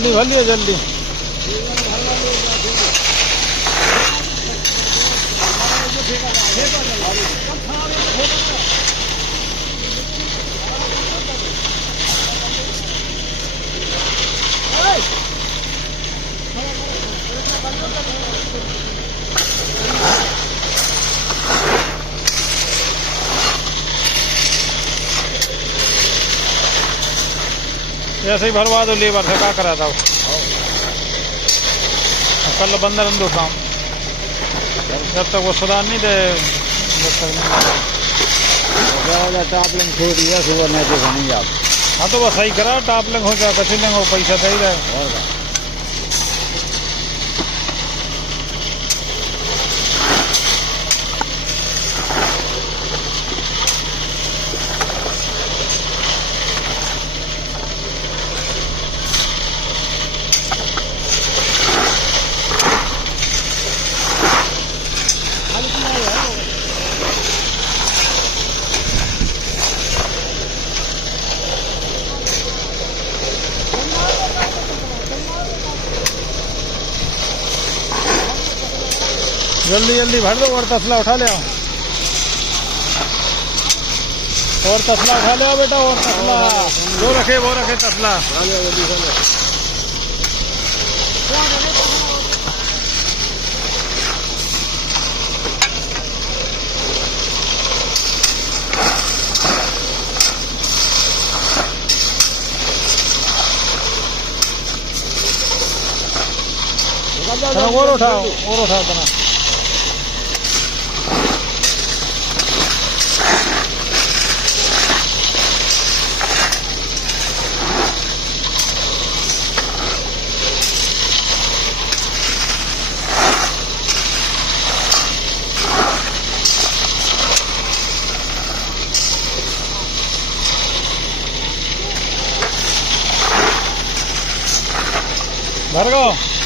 जल्दी भर लिया जल्दी। ऐसे ही भरवा दो, लेबर से क्या करा था कल बंदर अंदो काम, जब तक वो सुधार नहीं दे जब तक नहीं टापलिंग छोड़ दिया सुबह नहीं देखा नहीं आप। हाँ तो बस सही करा, टापलिंग हो जाए कसी लेंगे वो पैसा दे ही रहे। और का जल्दी जल्दी भर दो और तसला उठा ले आओ, और तसला उठा ले आओ बेटा, और तसला वो रखे तसला। और उठाओ बना। भर गो।